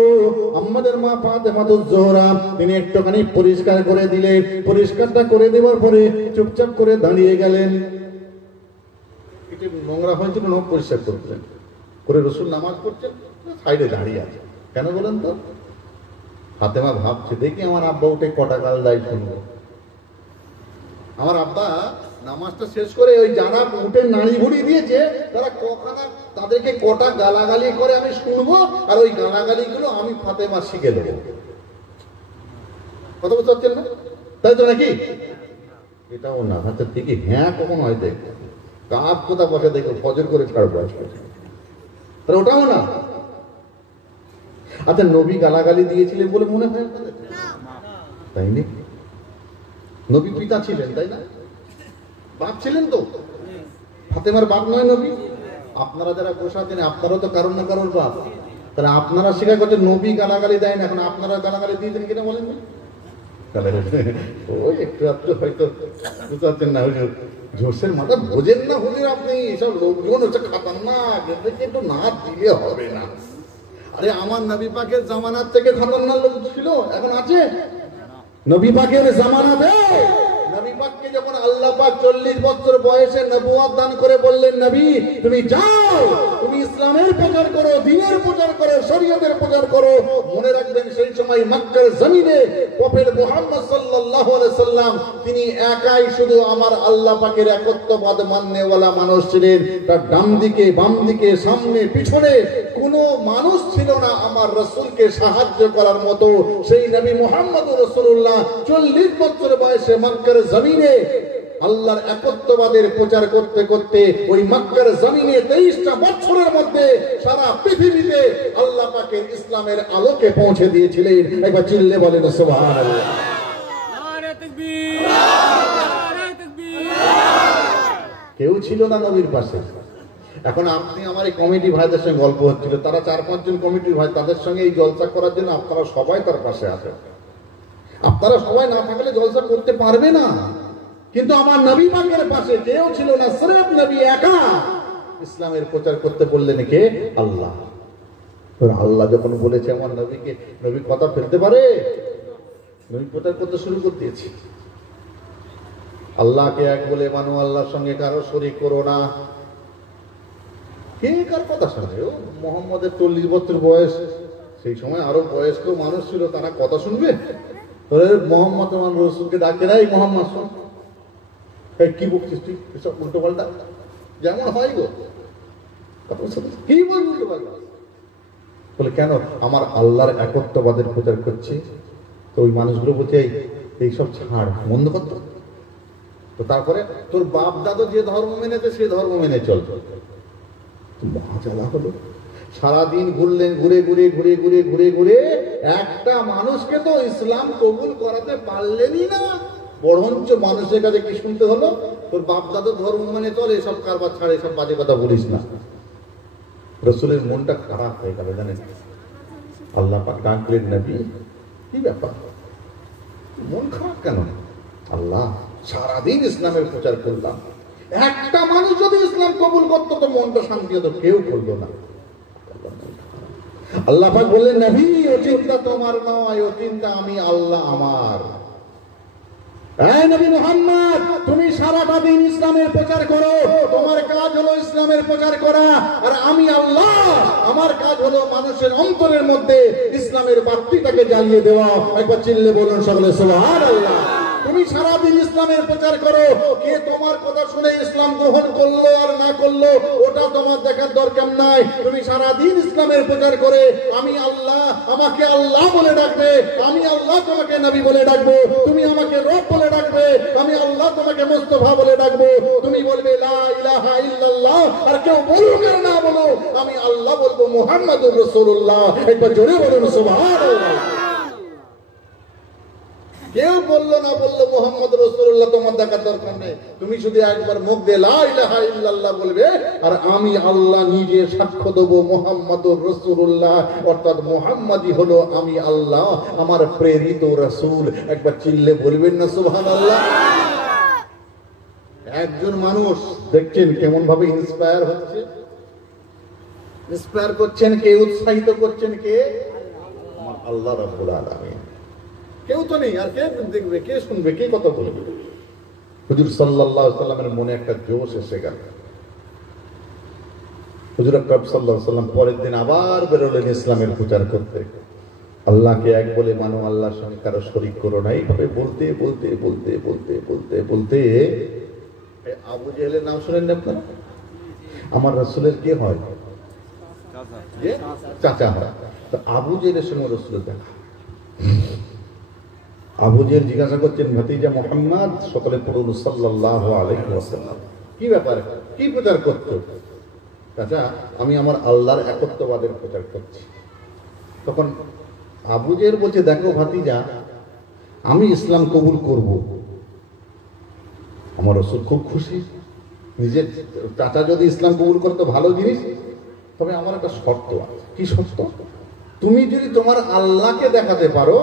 আম্মাদের মা ফাতেমা তো জোহরা তিনি একটুখানি পরিষ্কার করে দিলেন। পরিষ্কারটা করে দেওয়ার পরে চুপচাপ করে দাঁড়িয়ে গেলেন। পিঠে নোংরা হয়েছিল, নখ পরিষ্কার করতেন করে রাসূল নামাজ পড়ছেন, সাইডে দাঁড়িয়ে আছে। কেন বলেন তো? ফাতেমা ভাবছে দেখি আমার আব্বা উঠে কটা গাল দেয় শুনবো। আমার আব্বা নামাজটা শেষ করে ওই যারা উঠে নাড়ি ভুড়ি দিয়েছে তারা কখানা তাদেরকে কটা গালাগালি করে আমি শুনবো, আর ওই গালাগালি গুলো আমি ফাতেমা শিখে দেবো। কথা বুঝতে পারছেন না? তাই তো নাকি? এটাও না, হাতে ঠিকই হ্যাঁ কখন হয় দেখ কাপ কোথা বসে দেখো ফজর করে ছাড়বো আসবে, তাহলে ওটাও না। আচ্ছা নবী গালাগালি দিয়েছিলেন বলে মনে হয় তাই নি? নবী পিতা ছিলেন তাই না? বাপ ছিলেন তো? ফাতেমার বাপ নয় নবী? আপনারা যারা বসে আছেন আপনারাও তো কারোর না কারোর বাপ, তাহলে আপনারা স্বীকার করছেন নবী গালাগালি দেয় না, এখন আপনারা গালাগালি দিয়েছেন কিনা বলেন না? ওই একটু একটু হয়তো বুঝতে পারছেন না, জোশের মাথা বোঝেন না হুজুর আপনি, সব লোকজন হচ্ছে খাতারনাক, এদেরকে একটু না দিলে হবে না। আরে আমার নবী পাকের জামানার থেকে খতরনাক লোক ছিল, এখন আছে? নবী পাকের জামানাতে নবী পাককে যখন আল্লাহ পাক 40 বছর বয়সে নবুয়ত দান করে বললেন, নবী তুমি যাও, তুমি ইসলামের প্রচার করো, দ্বীনের প্রচার করো, শরীয়তের প্রচার করো। মনে রাখবেন সেই সময় মক্কার জমিনে প্রফেট মুহাম্মদ সাল্লাল্লাহু আলাইহি সাল্লাম তিনি একাই শুধু আমার আল্লাহ পাকের একত্ববাদ মাননেওয়ালা মানুষ ছিলেন। তার ডান দিকে, বাম দিকে, সামনে, পিছনে কোনো মানুষ ছিল না আমার রাসূলকে সাহায্য করার মতো। সেই নবী মুহাম্মদুর রাসূলুল্লাহ 40 বছর বয়সে মক্কার জমিনে আল্লাহর একত্ববাদের প্রচার করতে করতে ওই মক্কার জমিনে 23টা বছরের মধ্যে সারা পৃথিবীতে আল্লাহ পাকের ইসলামের আলোকে পৌঁছে দিয়েছিলেন। একবার চিল্লে বলেন সুবহানাল্লাহ। নারে তাকবীর, নারে তাকবীর। কেউ ছিল না নবীর পাশে। এখন আপনি আমার এই কমিটি ভাইদের সঙ্গে গল্প হচ্ছিল, তারা 4-5 জন কমিটির ভাই, তাদের সঙ্গে এই জলসা করার জন্য আপনারা সবাই তার পাশে আছেন। আপনারা সবাই না থাকলে জলসা করতে পারবে না, কিন্তু আমার নবী পাকের পাশে কেউ ছিল না, সির্ফ নবী একা ইসলামের প্রচার করতে বললেন কে? আল্লাহ। আল্লাহ যখন বলেছে আমার নবীকে, নবী কথা ফেলতে পারে? নবী প্রচার করতে শুরু করে দিয়েছে। আল্লাহকে এক বলে মানো, আল্লাহর সঙ্গে কারো শরীক করো না। কে কার কথা শুনবে? ও মোহাম্মদের 40 বছর বয়স, সেই সময় আরো বয়স্ক মানুষ ছিল, তারা কথা শুনবে? মোহাম্মদ আমার রসুলকে ডাকে নাই, মোহাম্মদ শোন, কি বলছিস তুই এসব উল্টো পাল্টা? যেমন হয় গো, কি বল উল্টো পাল্টা? বলে কেন? আমার আল্লাহর একত্ববাদের প্রচার করছে। তো ওই মানুষগুলো বলছে এইসব ছাড়, বন্ধ করতো। তো তারপরে তোর বাপ দাদু যে ধর্ম মেনেছে সে ধর্ম মেনে চল। মহাজালা হলো। সারাদিন ঘুরলেন, ঘুরে ঘুরে ঘুরে ঘুরে ঘুরে ঘুরে একটা মানুষকে তো ইসলাম কবুল করাতে পারলেনই না, বরঞ্চ মানুষের কাছে কি শুনতে হলো, তোর বাপ দাদু ধর্ম মানে চলে, এসব কারবার ছাড়ে, এসব বাজে কথা বলিস না। রসুলের মনটা খারাপ হয়ে গেল, জানেন। আল্লাহ পাক ডাকলেন, নবী কি ব্যাপার, মন খারাপ কেন? আল্লাহ, সারাদিন ইসলামের প্রচার করলাম, একটা মানুষ যদি ইসলাম কবুল করতো তো মনটা শান্তি হতো, কেউ করলো না। আল্লাহ পাক বললেন, নবী ও চিন্তা তোমার নয়, ও চিন্তা আমি আল্লাহ আমার। এই নবী মুহাম্মদ, তুমি সারাটা দিন ইসলামের প্রচার করো, তোমার কাজ হলো ইসলামের প্রচার করা, আর আমি আল্লাহ, আমার কাজ হলো মানুষের অন্তরের মধ্যে ইসলামের বাতিটাকে জ্বালিয়ে দেওয়া। একবার চিল্লে বলুন সকলে সুবহানাল্লাহ। তুমি সারাদিন ইসলামের প্রচার করো, কে তোমার কথা শুনে ইসলাম গ্রহণ করলো আর না করলো ওটা তোমার দেখার দরকার নাই। তুমি সারাদিন ইসলামের প্রচার করে আমি আল্লাহ, আমাকে আল্লাহ বলে ডাকবে, আমি আল্লাহ তোমাকে নবী বলে ডাকবো, তুমি আমাকে রব বলে ডাকবে, আমি আল্লাহ তোমাকে মুস্তাফা বলে ডাকবো, তুমি বলবে লা ইলাহা ইল্লাল্লাহ, আর কেউ বলুক আর না বলো আমি আল্লাহ বলবো মুহাম্মাদুর রাসূলুল্লাহ। একবার জোরে বলুন সুবহানাল্লাহ। কেউ বললো না বললো মুহাম্মদ রাসূলুল্লাহ তোমার দেখার দরকার নেই, তুমি শুধু একবার মুখ দিয়ে লা ইলাহা ইল্লাল্লাহ বলবে, আর আমি আল্লাহ নিজে সাক্ষ্য দেবো মুহাম্মদুর রাসূলুল্লাহ, অর্থাৎ মুহাম্মাদই হলো আমি আল্লাহ আমার প্রেরিত রাসূল। একবার চিল্লে বলবেন না সুবহানাল্লাহ। একজন মানুষ দেখছেন কেমন ভাবে ইন্সপায়ার হচ্ছে, ইন্সপায়ার করছেন কে, উৎসাহিত করছেন কে? আমার আল্লাহ রাব্বুল আলামিন। কেউ তো নেই, আর কে দেখবে, কে শুনবে, কে কথা বলবে? হুজুর সাল্লাল্লাহু আলাইহি ওয়াসাল্লামের মনে একটা জোশ এসে গেল। হুজুর আকরাম সাল্লাল্লাহু আলাইহি ওয়াসাল্লাম পরের দিন আবার বেরোলেন ইসলামের প্রচার করতে। আল্লাহকে এক বলে মানো, আল্লাহর সঙ্গে কারো শরীক করো না, এইভাবে বলতে বলতে বলতে বলতে বলতে বলতে আবু জেহেলের নাম শুনেন না আপনারা? আমার রাসূলের কে হয়? চাচা হয়। তো আবু জেহেলের সঙ্গে রাসূলের দেখা। আবু জেহেল জিজ্ঞাসা করছেন, ভাতিজা মুহাম্মদ, সকলে পড়ুন সাল্লাল্লাহু আলাইহি ওয়াসাল্লাম, কি ব্যাপার, কি প্রচার করছো? চাচা, আমি আমার আল্লাহর একত্ববাদের প্রচার করছি। তখন আবু জেহেল বলছে, দেখো ভাতিজা, আমি ইসলাম কবুল করব। আমার রাসূল খুব খুশি, নিজের চাচা যদি ইসলাম কবুল করে তো ভালো জিনিস, তবে আমার একটা শর্ত আছে। কি শর্ত? তুমি যদি তোমার আল্লাহকে দেখাতে পারো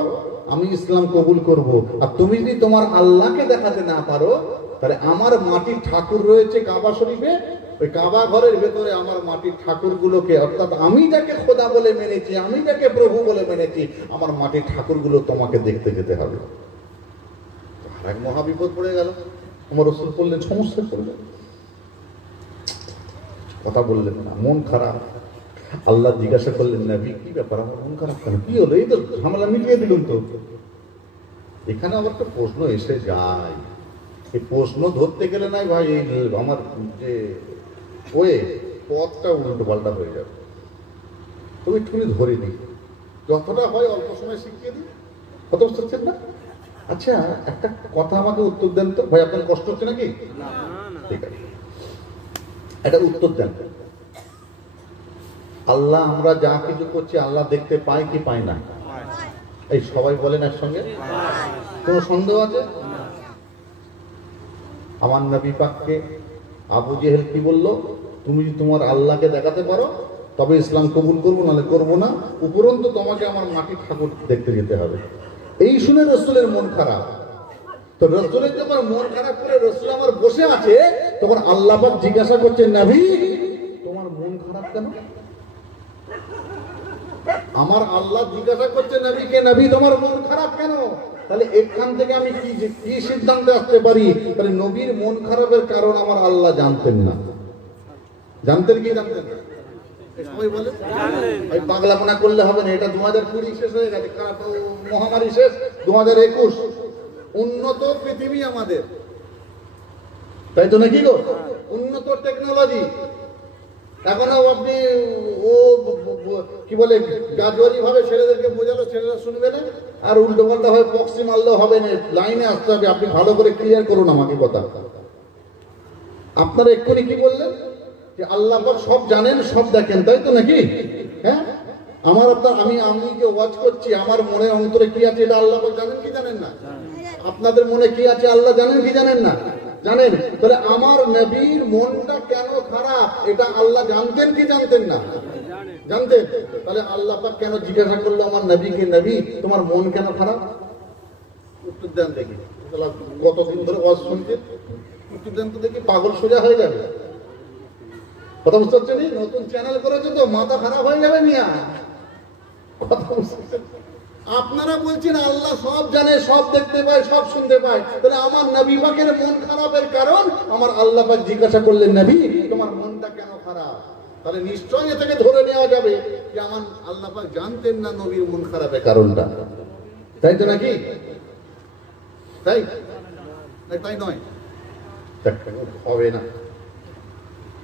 আমি ইসলাম কবুল করব, আর তুমি যদি তোমার আল্লাহকে দেখাতে না পারো তাহলে আমার মাটির ঠাকুর রয়েছে কাবা শরীফে, ওই কাবা ঘরের ভেতরে আমার মাটির ঠাকুরগুলোকে, অর্থাৎ আমি যাকে খোদা বলে মেনেছি, আমি যাকে প্রভু বলে মেনেছি, আমার মাটির ঠাকুরগুলো তোমাকে দেখতে যেতে হবে। আর এক মহাবিপদ পড়ে গেল। আমার রাসূল বললেন, সমস্যা পড়বে, কথা বললেন না, মন খারাপ। আল্লাহ জিজ্ঞাসা করলেন, নবী কি ব্যাপার, আমার মন খারাপ কেন, কি হলো? এই তো ঝামেলা মিটিয়ে দিলুন তো। এখানে আবার একটা প্রশ্ন এসে যায়, এই প্রশ্ন ধরতে গেলে নাই ভাই, এই আমার যে ওয়ে পথটা উল্টো পাল্টা হয়ে যাবে। তুমি একটুখানি ধরে দিই, যতটা হয় অল্প সময় শিখিয়ে দিই, কত বুঝতে পারছেন না? আচ্ছা, একটা কথা আমাকে উত্তর দেন তো ভাই, আপনার কষ্ট হচ্ছে নাকি? ঠিক আছে, একটা উত্তর দেন। আল্লাহ, আমরা যা কিছু করছি আল্লাহ দেখতে পায় কি পায় না? এই সবাই বলেন একসঙ্গে। কোন সন্দেহ আছে? আমার নবী পাককে আবু জেহেল কি বলল? তুমি যদি তোমার আল্লাহকে দেখাতে পারো তবে ইসলাম কবুল করবো, নাহলে করবো না, উপরন্তু তোমাকে আমার মাটির ঠাকুর দেখতে যেতে হবে। এই শুনে রাসূলের মন খারাপ। তো রাসূলের যখন মন খারাপ করে রাসূল আমার বসে আছে, তখন আল্লাহ পাক জিজ্ঞাসা করছেন, নবী তোমার মন খারাপ কেন? আমার আল্লাহ জিজ্ঞাসা করছে নবীকে, নবী তোমার মন খারাপ কেন? তাহলে এখান থেকে আমি কি সিদ্ধান্তে আসতে পারি? তাহলে নবীর মন খারাপের কারণ আমার আল্লাহ জানতেন না। জানতেন কি জানতেন না? সবাই বলে ওই পাগলামোনা করলে হবে না। এটা 2020 শেষ হয়ে গেছে, খারাপ মহামারী শেষ, 2021 উন্নত পৃথিবী আমাদের, তাই তো নাকি গো? উন্নত টেকনোলজি। এখনো আপনি ও কি বলে গাজওয়ারি ভাবে ছেলেদেরকে বোঝালো, ছেলেরা শুনবে না, আর উল্টো পাল্টা ভাবে পক্সি মারলেও হবে না, লাইনে আসতে হবে। আপনি ভালো করে ক্লিয়ার করুন আমাকে কথা। আপনারা এক্ষুনি কি বললেন? যে আল্লাহ পাক সব জানেন, সব দেখেন, তাই তো নাকি? হ্যাঁ, আমার আপনার আমি যে ওয়াজ করছি, আমার মনের অন্তরে কি আছে এটা আল্লাহ পাক জানেন কি জানেন না? আপনাদের মনে কি আছে আল্লাহ জানেন কি জানেন না? জানেন। তাহলে আমার নবীর মনটা কেন খারাপ এটা আল্লাহ জানতেন কি জানতেন না? জানতেন। তাহলে আল্লাহ পাক কেন জিজ্ঞাসা করলো আমার নবীকে, নবী তোমার মন কেন খারাপ? উত্তর দেন দেখি। কতদিন ধরে ওয়াজ শুনছেন, উত্তর দেন তো দেখি, পাগল সোজা হয়ে যাবে। কথা বুঝতে পারছেন? নতুন চ্যানেল করেছে তো মাথা খারাপ হয়ে যাবে মিয়া। কথা বুঝতে পারছেন? আপনারা বলছেন আল্লাহ সব জানে, সব দেখতে পায়, সব শুনতে পায়, তাহলে আমার নবী পাকের মন খারাপের কারণ আমার আল্লাহ পাক জিজ্ঞাসা করলেন, নবী তোমার মনটা কেন খারাপ? তাহলে নিশ্চয়ই এ থেকে ধরে নেওয়া যাবে যে আমার আল্লাহ পাক জানতেন না নবীর মন খারাপের কারণটা, তাই তো নাকি? তাই তাই নয়? হবে না,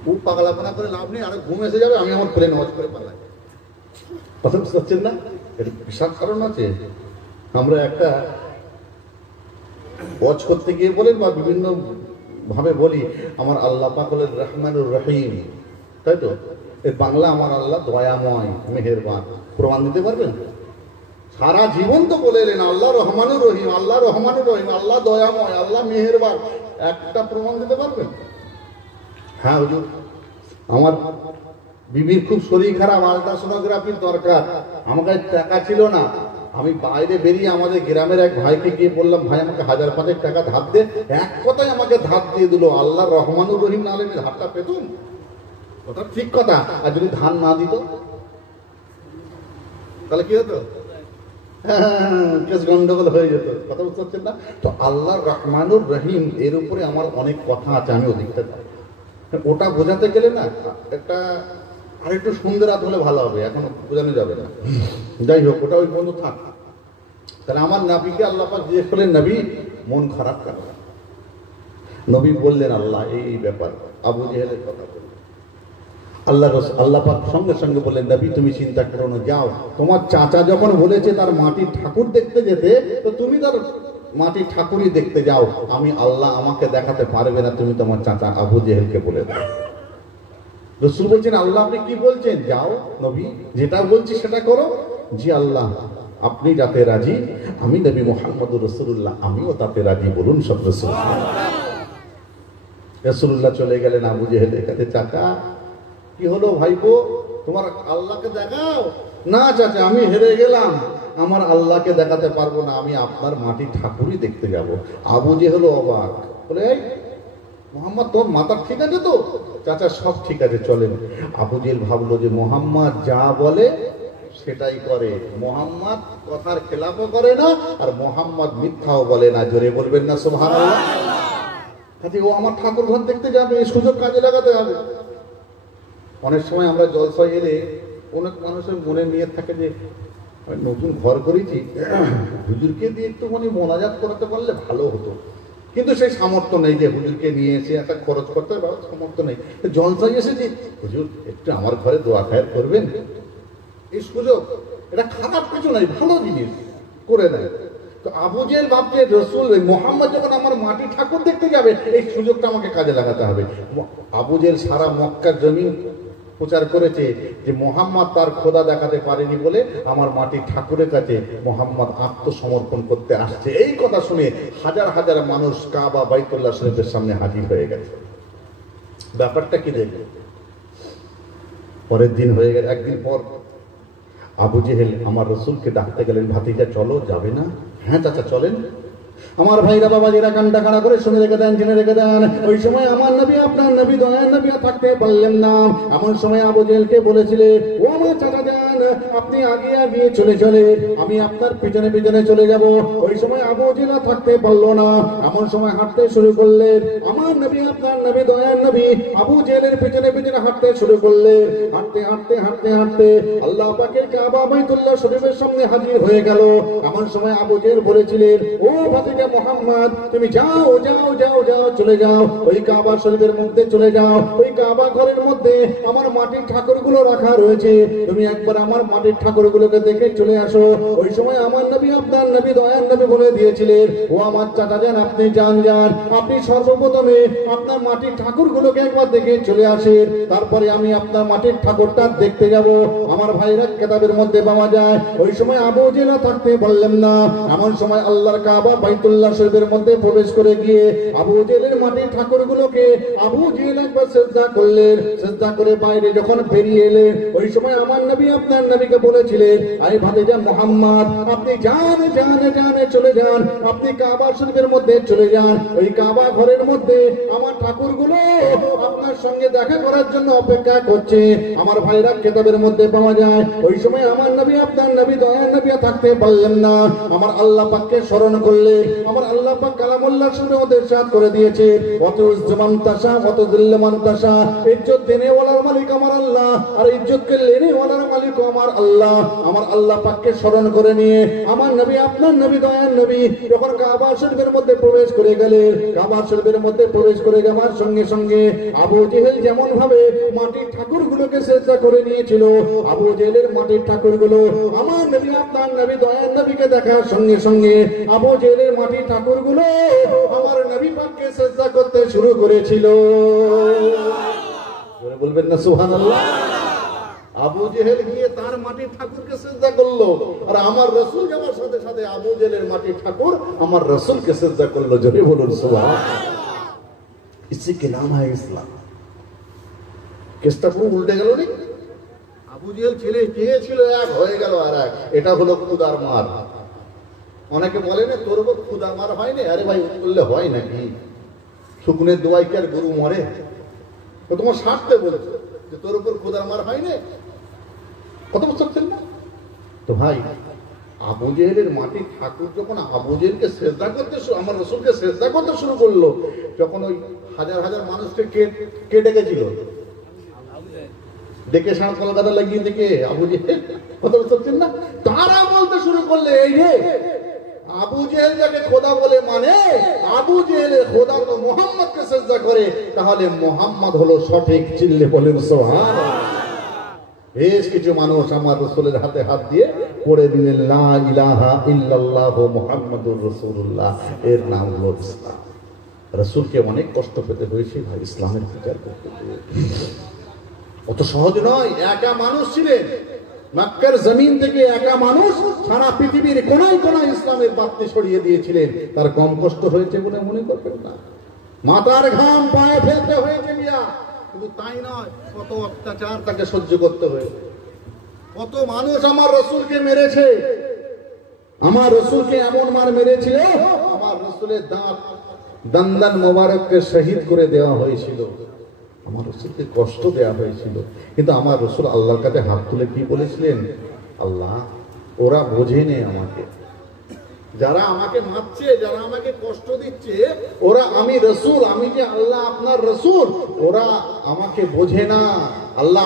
খুব পাগলাপনা করে লাভ নেই, আরো ঘুম এসে যাবে, আমি আমার প্লেন ওয়াজ করে পালাই। কথা বুঝতে পারছেন না? এর বিশাল কারণ আছে। আমরা একটা ওয়াজ করতে গিয়ে বলেন বা বিভিন্ন ভাবে বলি আমার আল্লাহ পাক হলেন রহমানুর রহিম, তাই তো? এর বাংলা আমার আল্লাহ দয়াময় মেহেরবান, প্রমাণ দিতে পারবেন? সারা জীবন তো বলে এলেন আল্লাহ রহমানুর রহিম, আল্লাহ রহমানুর রহিম, আল্লাহ দয়াময়, আল্লাহ মেহেরবান, একটা প্রমাণ দিতে পারবেন? হ্যাঁ হুজুর, আমার বিবির খুব শরীর খারাপ, আলট্রাসোনোগ্রাফির দরকার, আমার কাছে টাকা ছিল না, আমি বাইরে বেরিয়ে আমাদের গ্রামের এক ভাইকে গিয়ে বললাম, ভাই আমাকে 1000-5 টাকা ধার দে। এক কথায় আমাকে ধার দিয়ে দিল। আল্লাহ রহমানুর রহিম না হলে ধারটা পেতুম? কথা ঠিক কথা। আর যদি ধার না দিত তাহলে কি হতো? কেস গন্ডগোল হয়ে যেত। কথা বুঝতে পারছেন না? তো আল্লাহ রহমানুর রহিম এর উপরে আমার অনেক কথা আছে, আমি ওদিকটা ওটা বোঝাতে গেলে না একটা আরেকটু সুন্দরাত হলে ভালো হবে, এখন বোঝানো যাবে না। যাই হোক, ওটা ওই বন্ধু থাক। তাহলে আমার নবীকে আল্লাহ পাক জিজ্ঞেস করলেন, নবী মন খারাপ কেন? নবী বললেন আল্লাহ এই ব্যাপার, আবু জেহেলের কথা বললেন। আল্লাহ পাক সঙ্গে সঙ্গে বললেন, নবী তুমি চিন্তা করো না, যাও, তোমার চাচা যখন বলেছে তার মাটির ঠাকুর দেখতে যেতে, তো তুমি তার মাটির ঠাকুরই দেখতে যাও, আমি আল্লাহ আমাকে দেখাতে পারবে না, তুমি তোমার চাচা আবু জেহেলকে বলে দাও। রাসূল বলছেন, আল্লাহ আপনি কি বলছেন? যাও নবী, যেটা বলছি সেটা করো। জি আল্লাহ, আপনি যাতে রাজি, আমি নবী মুহাম্মদুর রাসূলুল্লাহ আমিও তাতে রাজি, বলুন সব রাসূলুল্লাহ। রাসূলুল্লাহ চলে গেলেন আবু জেহেলের কাছে, চাচা কি হলো ভাইপো, তোমার আল্লাহকে দেখাও। না চাচা, আমি হেরে গেলাম, আমার আল্লাহকে দেখাতে পারবো না, আমি আপনার মাটির ঠাকুরই দেখতে যাব। আবু জেহেল অবাক, বলে এই মোহাম্মদ তোর মাথা ঠিক আছে তো? চাচা সব ঠিক আছে, চলেন। আবু জেহেল ভাবলো যে মোহাম্মদ যা বলে সেটাই করে, মোহাম্মদ কথার খেলাফও করে না, আর মোহাম্মদ মিথ্যাও বলে না। জোরে বলবেন না সুবহানাল্লাহ? কাজে ও আমার ঠাকুর ঘর দেখতে যাবে, এই সুযোগ কাজে লাগাতে হবে। অনেক সময় আমরা জলসায় এলে অনেক মানুষের মনে নিয়ে থাকে যে নতুন ঘর করেছি, হুজুরকে দিয়ে একটুখানি মোনাজাত করাতে পারলে ভালো হতো, কিন্তু সেই সামর্থ্য নেই যে হুজুরকে নিয়ে এসে একটা খরচ করতে পারো, সামর্থ্য নেই। জলসায় এসেছি, হুজুর একটু আমার ঘরে দোয়া খায়ের করবেন, এই সুযোগ, এটা খারাপ কিছু নাই, ভালো জিনিস করে নেয়। তো আবু জেহেল ভাবছে রাসূল মুহাম্মদ যখন আমার মাটি ঠাকুর দেখতে যাবে, এই সুযোগটা আমাকে কাজে লাগাতে হবে। আবু জেহেল সারা মক্কার জমিন প্রচার করেছে যে মোহাম্মদ তার খোদা দেখাতে পারেনি বলে আমার মাটির ঠাকুরের কাছে মোহাম্মদ আত্মসমর্পণ করতে আসছে। এই কথা শুনে হাজার হাজার মানুষ কাবা বাইতুল্লাহ শরীফের সামনে হাজির হয়ে গেছে। ব্যাপারটা কি দেখবে, পরের দিন হয়ে গেল, একদিন পর আবু জেহেল আমার রসুলকে ডাকতে গেলেন, ভাতিজা চলো, যাবে না? হ্যাঁ চাচা চলেন। আমার ভাইরা বাবাজিরা কানটা খাড়া করে শুনে রেখে দেন, জেনে রেখে দেন, ওই সময় আমার নবী আপনার নবী দয়ার নবী থাকতে পারলেন না। এমন সময় আবু জেহেলকে বলেছিলেন, ও আমার চাচা যান, আপনি আগে আগে চলে চলে, আমি আপনার পিছনে পিছনে চলে যাব। ওই সময় আবু জেহেল থাকতে পারলো না, এমন সময় হাঁটতে শুরু করলেন। আমার নবী আপনার নবী দয়ার নবী আবু জেহেলের পিছনে পিছনে হাঁটতে শুরু করলেন। হাঁটতে হাঁটতে হাঁটতে হাঁটতে আল্লাহ পাকের কাবা বাইতুল্লাহ শরীফের সামনে হাজির হয়ে গেল। এমন সময় আবু জেহেল বলেছিলেন, ও ভাতিজা মুহাম্মদ, তুমি যাও যাও যাও যাও, চলে যাও, ওই কাবা শরীফের মধ্যে চলে যাও, ওই কাবা ঘরের মধ্যে আমার মাটির ঠাকুরগুলো রাখা রয়েছে, তুমি একবার আমার মাটির ঠাকুরগুলোকে দেখে চলে আসো। ওই সময় আমার নবী আপনার নবী দয়ার নবী বলে দিয়েছিলেন, ও আমার চাচা যান, আপনি যান, আপনি সর্বপ্রথমে আপনার মাটির ঠাকুরগুলোকে একবার দেখে চলে আসেন, তারপরে আমি আপনার মাটির ঠাকুরটা দেখতে যাব। আমার ভাইরা কেতাবের মধ্যে পাওয়া যায়, ওই সময় আবু জেলা থাকতে বললেন না। এমন সময় আল্লাহর কাবা বাইতুল্লাহ শরীফের মধ্যে প্রবেশ করে গিয়ে আবু জেলের মাটির ঠাকুরগুলোকে আবু জেল একবার সিজদা করলেন। সিজদা করে বাইরে যখন বেরিয়ে এলেন, ওই সময় আমার নবী আপনার নবীকে বলেছিলেন, আই ভাতিজা মুহাম্মদ, আপনি যান চলে যান, আপনি কাবা শরীফের মধ্যে চলে যান। ওই কাবা ঘরের মধ্যে আমার ঠাকুরগুলো আপনার সঙ্গে দেখা করার জন্য অপেক্ষা করছে। আমার ভাইরা কেতাবের মধ্যে পাওয়া যায়, ওই সময় আমার নবী আপনার নবী দয়ার নবী থাকতে পারলেন না। আমার আল্লাহ পাককে স্মরণ করলে আমার আল্লাহ পাক কালামুল্লাহর সাথে ওদের সাথ করে দিয়েছে, অত উজ্জমান তাসা অত দিল্লমান তাসা, ইজ্জত দেনেওয়ালার মালিক আমার আল্লাহ, আর ইজ্জতকে লেনেওয়ালার মালিক আমার আল্লাহ। আমার আল্লাহ পাককে স্মরণ করে নিয়ে আমার নবী আপনার নবী দয়ার নবী যখন কাবা শরীফের মধ্যে প্রবেশ করে গেলেন, কাবা শরীফের মধ্যে প্রবেশ করে যাওয়ার সঙ্গে সঙ্গে আবু জেহেল যেমন ভাবে মাটির ঠাকুরগুলোকে সিজদা করে নিয়েছিল, আবু জেহেলের মাটির ঠাকুরগুলো আমার নবী আপনার নবী দয়ার নবীকে দেখার সঙ্গে সঙ্গে আবু জেহেলের মাটির ঠাকুরগুলো আমার নবী পাককে সিজদা করতে শুরু করেছিল। বলবেন না সুবহানাল্লাহ? আবু জেহেল গিয়ে তার মাটির ঠাকুরকে সিজদা করলো, আর আমার রাসূল যাওয়ার সাথে সাথে আবু জেহেলের মাটির ঠাকুর আমার রাসূলকে সিজদা করলো। জোরে বলুন সুবহানাল্লাহ। इसी के नाम है ইসলাম। কেসটা পুরো উল্টে গেল নি। আবু জেহেল ছেলে চেয়েছিল এক, হয়ে গেল আর এক। এটা হলো খুদার মার। অনেকে বলে না তোর উপর খুদা মার হয় না। আরে ভাই, বললে হয় নাকি? শুকনের দোয়াই কি আর গরু মরে? তো তোমার স্বার্থে বলেছে যে তোর উপর খুদার মার হয় না। কত বছর ছিল না? তো ভাই, আবু জেহেলের মাটির ঠাকুর যখন আবু জেহেলকে সিজদা করতে আমার রাসূলকে সিজদা করতে শুরু করলো, যখন ওই হাজার হাজার মানুষকে কে ডেকেছিল? ডেকে সাঁড় কলকাতা লাগিয়ে দেখে আবু জেহেল, কত বছর ছিল না? তারা বলতে শুরু করলে, এই রে আবু জেহেল যাকে খোদা বলে মানে, আবু জেহেলের খোদা তো মুহাম্মদকে সিজদা করে, তাহলে মুহাম্মদ হলো সঠিক। চিল্লে বলেন সুবহানাল্লাহ। বেশ কিছু মানুষ আমার রাসূলের হাতে হাত দিয়ে পড়ে দিলেন লা ইলাহা ইল্লাল্লাহ মুহাম্মাদুর রাসূলুল্লাহ, এর নাম হলো ইসলাম। রাসূলকে অনেক কষ্ট পেতে হয়েছে ভাই ইসলামের প্রচার করতে। অত সহজ নয়। একা মানুষ ছিলেন, মক্কার জমিন থেকে একা মানুষ সারা পৃথিবীর কোনায় কোনায় ইসলামের বার্তা ছড়িয়ে দিয়েছিলেন। তার কম কষ্ট হয়েছে বলে মনে করবেন না। মাথার ঘাম পায়ে ফেলতে হয়েছে মিয়া, কিন্তু তাই নয়, কত অত্যাচার তাকে সহ্য করতে হয়েছে। কত মানুষ আমার রাসূলকে মেরেছে, আমার রাসূলকে এমন মার মেরেছিল, আমার রাসূলের দান্দান মোবারককে শহীদ করে দেওয়া হয়েছিল, আমার রাসূলকে কষ্ট দেওয়া হয়েছিল। কিন্তু আমার রাসূল আল্লাহর কাছে হাত তুলে কি বলেছিলেন? আল্লাহ, ওরা বোঝেনি আমাকে, যারা আমাকে মারছে, যারা আমাকে কষ্ট দিচ্ছে, ওরা আমি রাসূল, আমি যে আল্লাহ আপনার রাসূল, ওরা আমাকে বোঝে না। আল্লাহ